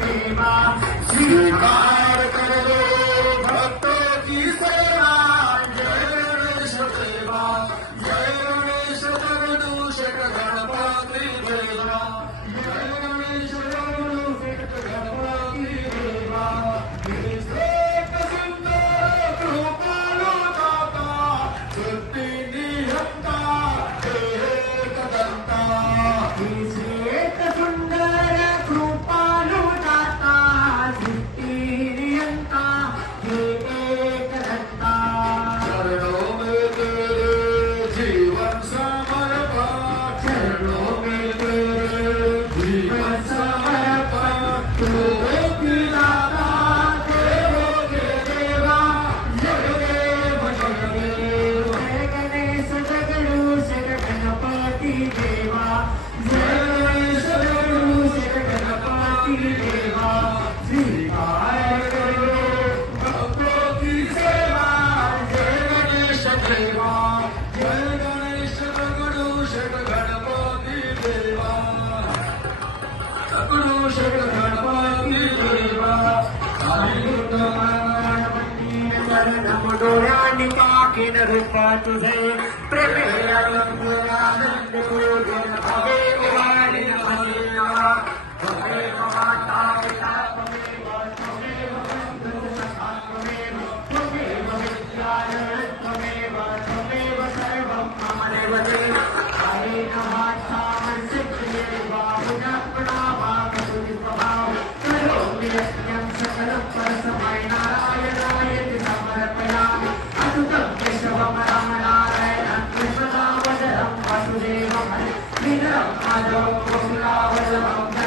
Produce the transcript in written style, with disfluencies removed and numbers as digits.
देवा स्वीकार कर लो भक्तों की सेवा जय गणेश देवा जय गणेश जगदूषक गणपति देवा जय गणेश जगदूषक गणपति देवा एक सुंदर कृपालु दाता बुद्धि निहंता एक दंता एक सुंदर कृपालु दाता बुद्धि निहंता एक दंता चरणों में तेरे जीवन समर्पण चरणों में तेरे जीवन समर्पण तू एक दाता देवों के देवा जय देव जय गणेश जगदूषक गणपति देवा जय गणेश जगदूषक गणपति देवा स्वीकार करो भक्तों की सेवा जय गणेश देवा जय गणेश जगदूषक गणपति देवा जगदूषक गणपति देवा डोळ्यांनी पाकीन रूप तुझे प्रेमे आनंद पूजन हवे उभारी महिला हवे माता पिता त्वमेव त्वमेव बंधु सखा त्वमेव त्वमेव विद्यालय त्वमेव त्वमेव सर्वं मम देवते हरे नमः सामसिद्धे बाहुना प्रणामा करुणि प्रभाव करोमि यज्ञं सकलं परस्मै नारायणाय समर्पयामि अतुतं केशवं रामनारायणं कृष्णदामोदरं वासुदेवं हरे विनरं माधवं गोकुलावल्लभं